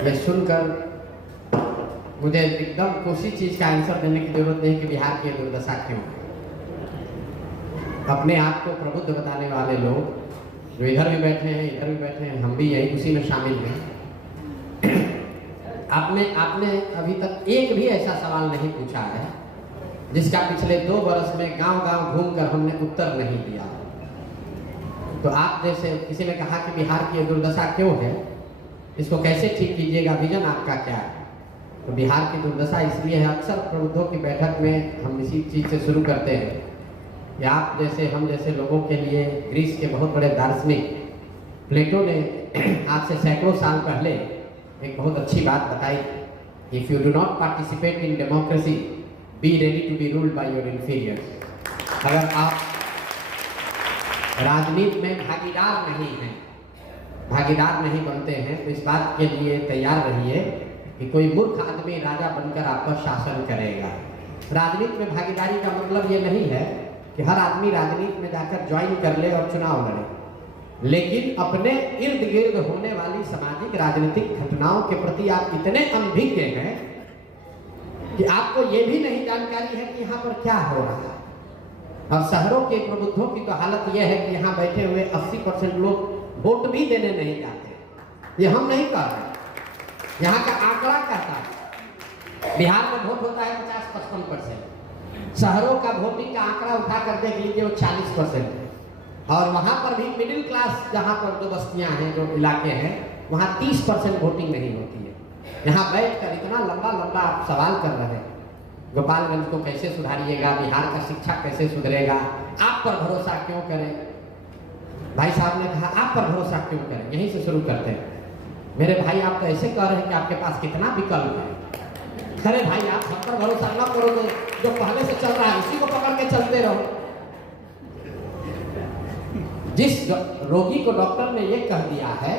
ये सुनकर मुझे एकदम कोई चीज का आंसर देने की जरूरत नहीं कि बिहार की दुर्दशा क्यों है। अपने आप को प्रबुद्ध बताने वाले लोग जो इधर भी बैठे हैं, इधर भी बैठे हैं, हम भी यही उसी में शामिल हैं। आपने अभी तक एक भी ऐसा सवाल नहीं पूछा है जिसका पिछले 2 वर्ष में गांव-गांव घूमकर हमने उत्तर नहीं दिया। तो आप जैसे किसी ने कहा कि बिहार की दुर्दशा क्यों है, इसको कैसे ठीक कीजिएगा, विजन आपका क्या है? तो बिहार की दुर्दशा इसलिए है, अक्सर प्रबुद्धों की बैठक में हम इसी चीज़ से शुरू करते हैं कि आप जैसे हम जैसे लोगों के लिए ग्रीस के बहुत बड़े दार्शनिक प्लेटो ने आज से सैकड़ों साल पहले एक बहुत अच्छी बात बताई, if you do not participate in democracy be ready to be ruled by your inferiors. अगर आप राजनीति में भागीदार नहीं बनते हैं तो इस बात के लिए तैयार रहिए कि कोई मूर्ख आदमी राजा बनकर आपका शासन करेगा। राजनीति में भागीदारी का मतलब ये नहीं है कि हर आदमी राजनीति में जाकर ज्वाइन कर ले और चुनाव लड़े, लेकिन अपने इर्द गिर्द होने वाली सामाजिक राजनीतिक घटनाओं के प्रति आप इतने अनभिज्ञ हैं कि आपको ये भी नहीं जानकारी है कि यहाँ पर क्या हो रहा है। और शहरों के प्रबुद्धों की तो हालत यह है कि यहाँ बैठे हुए 80% लोग वोट भी देने नहीं जाते। ये हम नहीं कर रहे, यहाँ का आंकड़ा कहता है। बिहार में वोट होता है 50-55%, शहरों का वोटिंग का आंकड़ा उठा कर देख लीजिए वो 40% है। और वहाँ पर भी मिडिल क्लास जहाँ पर जो बस्तियाँ हैं, जो इलाके हैं, वहाँ 30% वोटिंग नहीं होती है। यहाँ बैठकर इतना लंबा लंबा आप सवाल कर रहे हैं, गोपालगंज को कैसे सुधारिएगा, बिहार का शिक्षा कैसे सुधरेगा, आप पर भरोसा क्यों करें। भाई साहब ने कहा आप पर भरोसा क्यों करें, यहीं से शुरू करते हैं। मेरे भाई आप तो ऐसे कह रहे हैं कि आपके पास कितना विकल्प है। अरे भाई आप सब पर भरोसा न करो, तो जो पहले से चल रहा है उसी को पकड़ के चलते रहो। जिस रोगी को डॉक्टर ने ये कह दिया है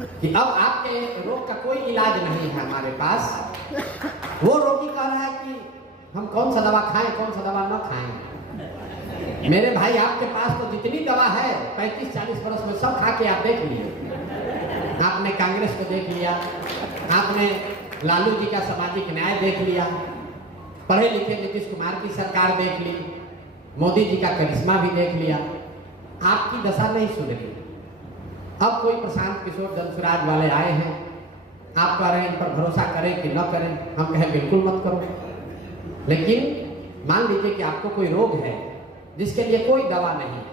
कि अब आपके रोग का कोई इलाज नहीं है हमारे पास, वो रोगी कह रहा है कि हम कौन सा दवा खाएं, कौन सा दवा न खाएं। मेरे भाई आपके पास तो जितनी दवा है 35-40 वर्ष में सब खा के आप देख लिए। आपने कांग्रेस को देख लिया, आपने लालू जी का सामाजिक न्याय देख लिया, पढ़े लिखे नीतीश कुमार की सरकार देख ली, मोदी जी का करिश्मा भी देख लिया, आपकी दशा नहीं सुधरी। अब कोई प्रशांत किशोर जनसुराज वाले आए हैं, आप कह रहे हैं इन पर भरोसा करें कि न करें। हम कहें बिल्कुल मत करो, लेकिन मान लीजिए कि आपको कोई रोग है जिसके लिए कोई दवा नहीं है।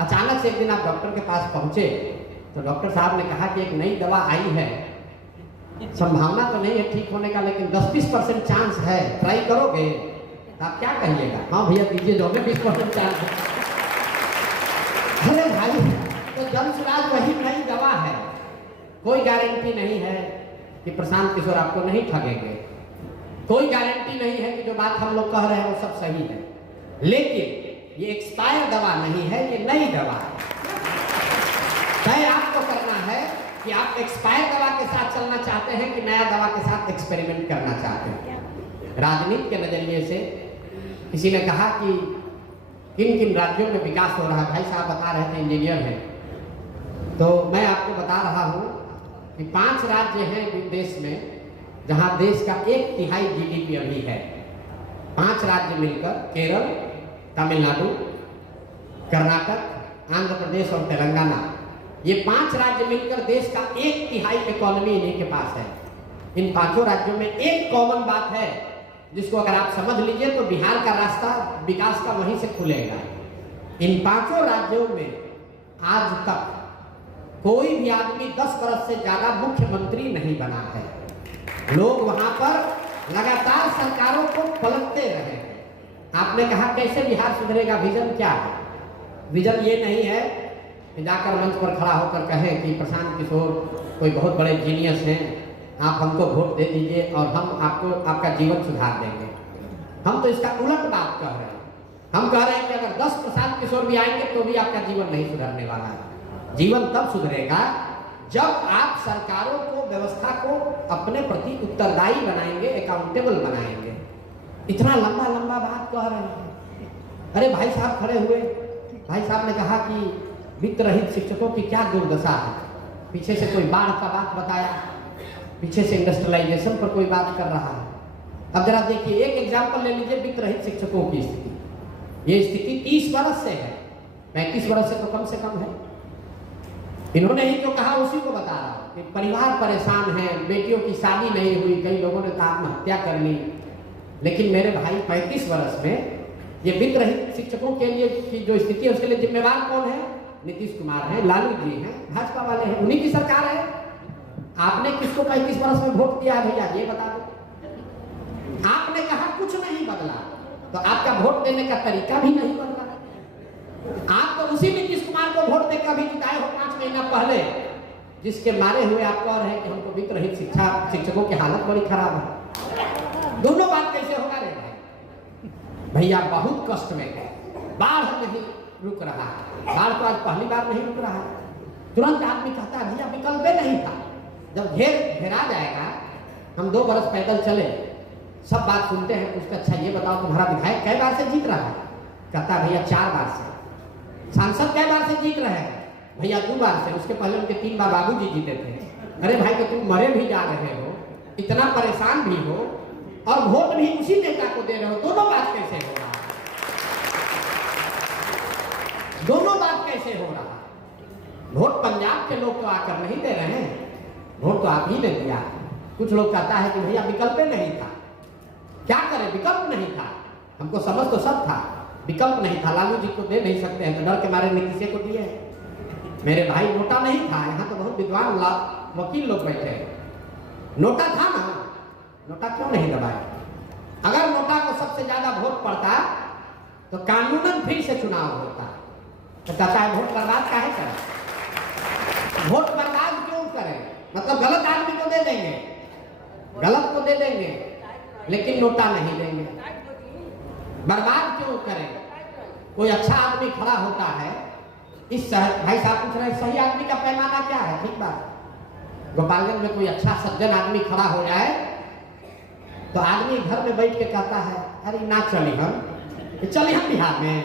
अचानक से एक दिन आप डॉक्टर के पास पहुंचे तो डॉक्टर साहब ने कहा कि एक नई दवा आई है, संभावना तो नहीं है ठीक होने का, लेकिन 10-20% चांस है, ट्राई करोगे? आप क्या कहिएगा? हाँ भैया दीजिए, जो 20% चांस है। अरे भाई तो जनसुराज वही नई दवा है, कोई गारंटी नहीं है कि प्रशांत किशोर आपको नहीं ठगेंगे, कोई गारंटी नहीं है कि जो बात हम लोग कह रहे हैं वो सब सही है, लेकिन ये एक्सपायर दवा नहीं है, ये नई दवा है। तय आपको करना है कि आप एक्सपायर दवा के साथ चलना चाहते हैं कि नया दवा के साथ एक्सपेरिमेंट करना चाहते हैं। राजनीति के नजरिए से किसी ने कहा कि किन किन राज्यों में विकास हो रहा है, भाई साहब बता रहे थे इंजीनियर हैं, तो मैं आपको बता रहा हूँ कि 5 राज्य हैं देश में जहाँ देश का 1/3 GDP अभी है। 5 राज्य मिलकर, केरल, तमिलनाडु, कर्नाटक, आंध्र प्रदेश और तेलंगाना, ये 5 राज्य मिलकर देश का 1/3 इकोनॉमी इन्हीं के पास है। इन 5 राज्यों में एक कॉमन बात है जिसको अगर आप समझ लीजिए तो बिहार का रास्ता विकास का वहीं से खुलेगा। इन 5 राज्यों में आज तक कोई भी आदमी 10 वर्ष से ज्यादा मुख्यमंत्री नहीं बना है। लोग वहां पर लगातार सरकारों को पलटते रहे हैं। आपने कहा कैसे बिहार सुधरेगा, विजन क्या है? विजन ये नहीं है कि जाकर मंच पर खड़ा होकर कहें कि प्रशांत किशोर कोई बहुत बड़े जीनियस हैं, आप हमको वोट दे दीजिए और हम आपको आपका जीवन सुधार देंगे। हम तो इसका उलट बात कह रहे हैं। हम कह रहे हैं कि अगर 10 प्रशांत किशोर भी आएंगे तो भी आपका जीवन नहीं सुधरने वाला है। जीवन तब सुधरेगा जब आप सरकारों को, व्यवस्था को अपने प्रति उत्तरदायी बनाएंगे, अकाउंटेबल बनाएंगे। इतना लंबा लंबा बात कह रहे हैं। अरे भाई साहब खड़े हुए, भाई साहब ने कहा कि वित्त रहित शिक्षकों की क्या दुर्दशा है। पीछे से कोई बाढ़ का बात बताया, पीछे से इंडस्ट्रियलाइजेशन पर कोई बात कर रहा है। अब जरा देखिए, एक एग्जाम्पल ले लीजिए वित्त रहित शिक्षकों की स्थिति। ये स्थिति 30 वर्ष से है, 35 वर्ष से तो कम है। इन्होंने ही जो कहा उसी को बता रहा हूं कि परिवार परेशान है, बेटियों की शादी नहीं हुई, कई लोगों ने तो आत्महत्या कर ली। लेकिन मेरे भाई 35 वर्ष में ये वित्त रहित शिक्षकों के लिए की जो स्थिति है उसके लिए जिम्मेवार कौन है? नीतीश कुमार है, लालू जी हैं, भाजपा वाले हैं, उन्हीं की सरकार है। आपने किसको 35 वर्ष में वोट दिया है भैया, ये बता दो। आपने कहा कुछ नहीं बदला, तो आपका वोट देने का तरीका भी नहीं बदला। आप तो उसी नीतीश कुमार को वोट देकर भी जिताए हो 5 महीना पहले, जिसके मारे हुए आप कह रहे हैं कि हमको वित्त रहित शिक्षकों की हालत बड़ी खराब है। दोनों बात कैसे होगा रे भैया? बहुत कष्ट में है, बाढ़ नहीं रुक रहा है, बाढ़ तो आज पहली बार नहीं रुक रहा है। तुरंत आदमी कहता है भैया विकल्प नहीं था। जब घेरा जाएगा, हम 2 बरस पैदल चले, सब बात सुनते हैं, उसका अच्छा ये बताओ तुम्हारा विधायक कई बार से जीत रहा है? कहता भैया 4 बार से। सांसद कई बार से जीत रहे हैं? भैया 2 बार से, उसके पहले उनके 3 बार बाबूजी जीते थे। अरे भाई तो तुम मरे भी जा रहे हो, इतना परेशान भी हो और वोट भी उसी नेता को दे रहे हो, दोनों बात कैसे हो रहा है? दोनों बात कैसे हो रहा है? वोट पंजाब के लोग तो आकर नहीं दे रहे हैं, वोट तो आप ही ने दिया। कुछ लोग कहता है कि भैया विकल्प नहीं था, क्या करें, विकल्प नहीं था। हमको समझ तो सब था, विकल्प नहीं था, लालू जी को दे नहीं सकते हैं तो डर के मारे नीतीश को दिए। मेरे भाई नोटा नहीं था, यहाँ तो बहुत विद्वान वकील लोग बैठे हैं। नोटा था ना, नोटा क्यों नहीं दबाए? अगर नोटा को सबसे ज्यादा वोट पड़ता तो कानूनन फिर से चुनाव होता। तो कहता है वोट बर्बाद काहे करें? वोट बर्बाद क्यों करें? मतलब गलत आदमी को दे देंगे, गलत को दे देंगे, लेकिन नोटा नहीं देंगे। बर्बाद क्यों करें? कोई अच्छा आदमी खड़ा होता है, इस भाई साहब पूछ रहे हैं सही आदमी का पैमाना क्या है? ठीक बात, गोपालगंज में कोई अच्छा सज्जन आदमी खड़ा हो जाए तो आदमी घर में बैठ के कहता है अरे ना चली हम बिहार में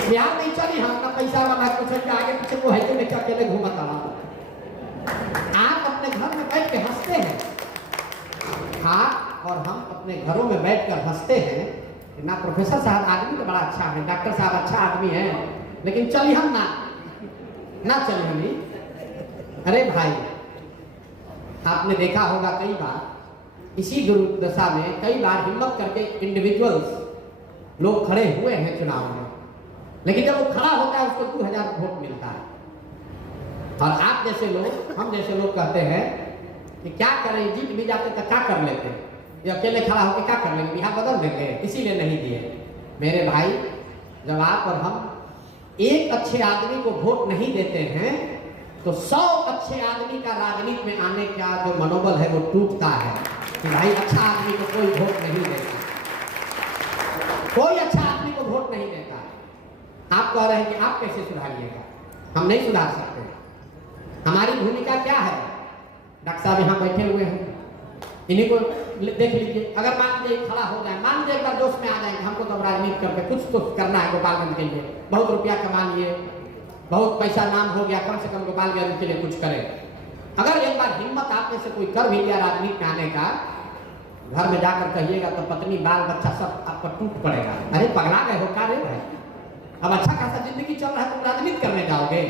नहीं चली हम, ना पैसा वाला कुछ आगे पीछे को है लेके अकेले घूमता। आप अपने घर में बैठ के हंसते हैं, आप और हम अपने घरों में बैठकर हंसते हैं कि ना प्रोफेसर साहब आदमी तो बड़ा अच्छा है, डॉक्टर साहब अच्छा आदमी है, लेकिन चली हम ना चली हम ही। अरे भाई आपने देखा होगा कई बार इसी दुर्दशा में कई बार हिम्मत करके इंडिविजुअल्स लोग खड़े हुए हैं चुनाव में, लेकिन जब वो खड़ा होता है उसको 2000 वोट मिलता है। और आप जैसे लोग, हम जैसे लोग कहते हैं कि क्या करें, जीत भी जाते तो क्या कर लेते, ये अकेले खड़ा होकर क्या कर लेंगे, बिहार बदल देंगे, इसीलिए नहीं दिए। मेरे भाई जब आप और हम एक अच्छे आदमी को वोट नहीं देते हैं तो 100 अच्छे आदमी का राजनीति में आने का जो मनोबल है वो टूटता है कि भाई अच्छा आदमी को कोई वोट नहीं देता, कोई अच्छा आदमी को वोट नहीं देता। आप कह रहे हैं कि आप कैसे सुधारिएगा? हम नहीं सुधार सकते। हमारी भूमिका क्या है? डॉक्टर साहब यहाँ बैठे हुए हैं, इन्हीं को देख लीजिए। अगर मान लीजिए खड़ा हो जाए, मान लीजिए एक बार जोश में आ जाएंगे, हमको तो राजनीति करके कुछ तो करना है गोपालगंज के लिए, बहुत रुपया कमा लिए, बहुत पैसा नाम हो गया, कम से कम गोपालगंज के लिए कुछ करें। अगर एक बार हिम्मत आप में से कोई कर भी लिया राजनीति में आने का, घर में जाकर कहिएगा तो पत्नी बाल बच्चा सब आप पर टूट पड़ेगा। अरे पगला गए हो क्या रे भाई? अब अच्छा खासा जिंदगी चल रहा है, तुम राजनीति करने जाओगे?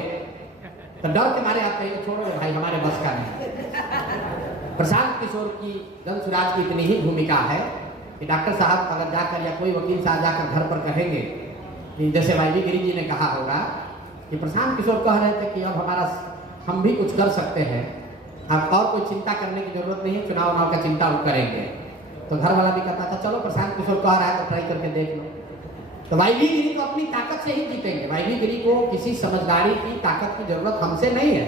तो डर के मारे आप कहिए छोड़ो भाई हमारे बस का नहीं। प्रशांत किशोर की, जनसुराज की इतनी ही भूमिका है कि डॉक्टर साहब अगर जाकर या कोई वकील साहब जाकर घर पर कहेंगे कि जैसे वाईवी गिरी जी ने कहा होगा कि प्रशांत किशोर कह रहे थे कि अब हम भी कुछ कर सकते हैं, आप और कोई चिंता करने की जरूरत नहीं है, चुनाव का चिंता वो करेंगे। तो घर वाला भी कहता था चलो प्रशांत किशोर कह रहा है तो ट्राई करके देख लो। तो वाईवी गिरी तो अपनी ताकत से ही जीतेंगे। वाईवी गिरी को किसी समझदारी की ताकत की जरूरत हमसे नहीं है,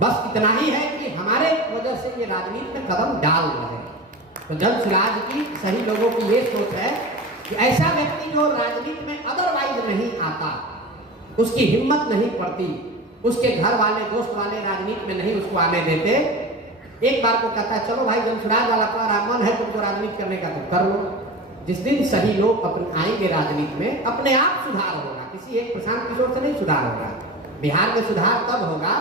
बस इतना ही है कि हमारे वजह से ये राजनीति में कदम डाल रहे हैं। तो जनसुराज की सही लोगों की ये सोच है कि ऐसा व्यक्ति जो राजनीति में अदरवाइज नहीं आता, उसकी हिम्मत नहीं पड़ती, उसके घर वाले दोस्त वाले राजनीति में नहीं उसको आने देते, एक बार को कहता है चलो भाई जनसुराज वाला तुम्हारा मन है तुमको राजनीति करने का तो कर लो। जिस दिन सही लोग अपने आएंगे राजनीति में, अपने आप सुधार होगा, किसी एक प्रशांत किशोर से नहीं सुधार होगा। बिहार में सुधार तब होगा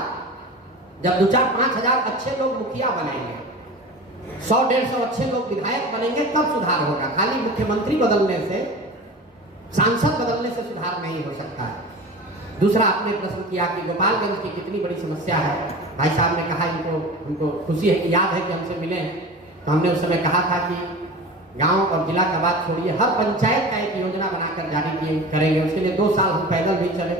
जब 2-4-5 हजार अच्छे लोग मुखिया बनेंगे, 100-150 अच्छे लोग विधायक बनेंगे, तब सुधार होगा। खाली मुख्यमंत्री बदलने से, सांसद बदलने से सुधार नहीं हो सकता है। दूसरा आपने प्रश्न किया कि गोपालगंज की कितनी बड़ी समस्या है। भाई साहब ने कहा उनको खुशी है कि याद है कि हमसे मिले हैं, तो हमने उस समय कहा था कि गांव और जिला का बात छोड़िए, हर पंचायत का एक योजना बनाकर जारी करेंगे। उसके लिए 2 साल हम पैदल भी चले।